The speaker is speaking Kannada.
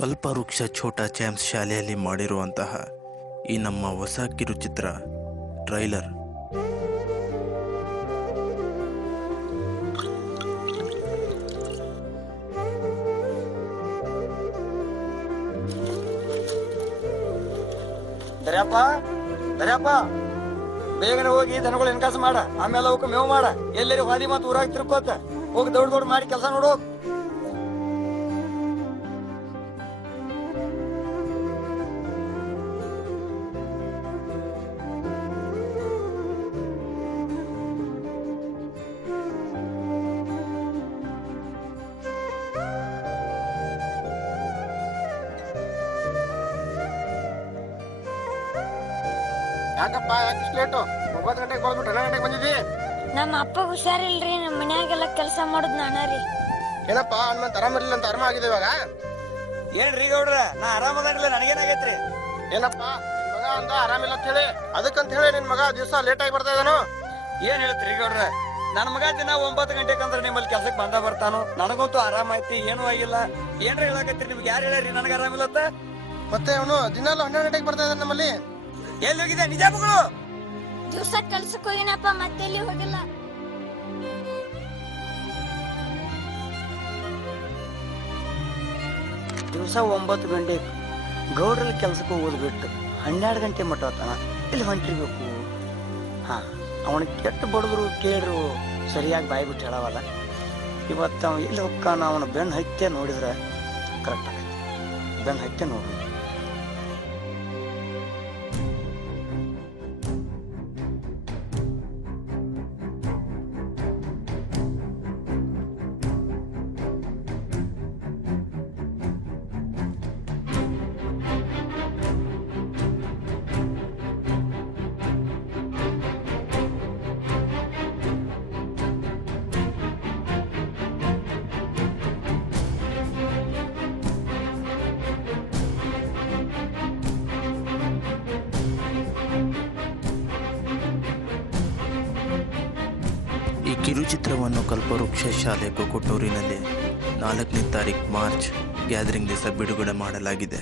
ಕಲ್ಪವೃಕ್ಷ ಛೋಟಾ ಚಾಂಪ್ಸ್ ಶಾಲೆಯಲ್ಲಿ ಮಾಡಿರುವಂತಹ ಈ ನಮ್ಮ ಹೊಸ ಕಿರುಚಿತ್ರ ಟ್ರೈಲರ್. ದರ್ಯಪ್ಪ ದರ್ಯಪ್ಪ ಬೇಗನೆ ಹೋಗಿ ದನಗಳು ಇನ್ಕಾಸ ಮಾಡ, ಆಮೇಲೆ ಅವಕ್ಕೆ ಮೇವು ಮಾಡ. ಎಲ್ಲರಿ ಹಾದಿ ಮತ್ತು ಊರಾಗ ತಿರ್ಕೋತ ಹೋಗಿ ದೌಡ್ ದೌಡ್ ಮಾಡಿ ಕೆಲಸ ನೋಡು. ಯಾಕಪ್ಪ ಯಾಕೆ ಲೇಟು? 9 ಗಂಟೆಗೆ ಬರ್ಬಿಟ್ಟು 12 ಗಂಟೆಗೆ ಬಂದಿದ್ದಿ. ನಮ್ಮ ಅಪ್ಪ ಹುಷಾರಿಲ್ರಿ, ನಮ್ಮ ಮನ್ಯಾಗೆಲ್ಲ ಕೆಲಸ ಮಾಡುದ್ ನಾನ ರೀ. ಏನಪ್ಪ ಹನುಮಂತ ಆರಾಮಿರ್ಲಿಲ್ಲ ಅಂತ ಆರಾಮ ಆಗಿದೆ ಇವಾಗ? ಏನ್ರಿ ಗೌಡ್ರ, ನಾ ಆರಾಮದಾನಿಲ್ಲ, ನನಗೇನಾಗೈತ್ರಿ? ಏನಪ್ಪ ನಿನ್ ಮಗ ಅಂದ ಆರಾಮಿಲ್ಲ ಅಂತ ಹೇಳಿ, ಅದಕ್ಕಂತ ಹೇಳಿ ನಿನ್ ಮಗ ದಿವಸ ಲೇಟ್ ಆಗಿ ಬರ್ತಾ ಇದ್ದಾನು. ಏನ್ ಹೇಳ್ತೀರಿ ಗೌಡ್ರ? ನನ್ನ ಮಗ ದಿನ 9 ಗಂಟೆಗೆ ಅಂದ್ರೆ ನಿಮ್ಮಲ್ಲಿ ಕೆಲ್ಸಕ್ಕೆ ಬರ್ತಾನು. ನನಗಂತೂ ಆರಾಮ ಐತಿ, ಏನೂ ಆಗಿಲ್ಲ. ಏನ್ರ ಹೇಳಕತ್ತೀರಿ? ನಿಮ್ಗೆ ಯಾರು ಹೇಳ್ರಿ ನನಗೆ ಆರಾಮಿಲ್ಲ ಅಂತ? ಮತ್ತೆ ಅವನು ದಿನಾಲು 12 ಗಂಟೆಗೆ ಬರ್ತಾ ಇದ್ದಾನೆ ನಮ್ಮಲ್ಲಿ. ಎಲ್ಲಿ ಹೋಗಿದೆ ನಿಜ ಮಗಳು? ದಿವ್ಸ ಕೆಲ್ಸಕ್ಕೆ ಹೋಗಿನಪ್ಪ, ಮತ್ತೆ ಎಲ್ಲಿ ಹೋಗಿಲ್ಲ. ದಿವಸ 9 ಗಂಟೆಗೆ ಗೌಡ್ರಲ್ಲಿ ಕೆಲ್ಸಕ್ಕೆ ಹೋಗೋದು ಬಿಟ್ಟು 12 ಗಂಟೆ ಮಟ್ಟ ಹೋಗ್ತಾನ. ಇಲ್ಲಿ ಹೊಂಟಿರ್ಬೇಕು. ಹಾ, ಅವನಿಗೆ ಕೆಟ್ಟ ಬಡದ್ರು ಕೇಳ್ರು ಸರಿಯಾಗಿ ಬಾಯಿ ಬಿಟ್ಟು ಹೇಳವಲ್ಲ. ಇವತ್ತು ಅವ ಎಲ್ಲಿ ಹೋಗ್ತಾನ? ಅವನ ಬೆನ್ನು ಹತ್ತೆ ನೋಡಿದ್ರೆ ಕರೆಕ್ಟ್ ಆಗೈತಿ. ಬೆನ್ನು ಹತ್ತೆ ನೋಡು. ಈ ಕಿರುಚಿತ್ರವನ್ನು ಕಲ್ಪವೃಕ್ಷ ಶಾಲೆ ಕೊಕೊಟೂರಿನಲ್ಲಿ 4ನೇ ತಾರೀಕು ಮಾರ್ಚ್ ಗ್ಯಾದರಿಂಗ್ ದಿವಸ ಬಿಡುಗಡೆ ಮಾಡಲಾಗಿದೆ.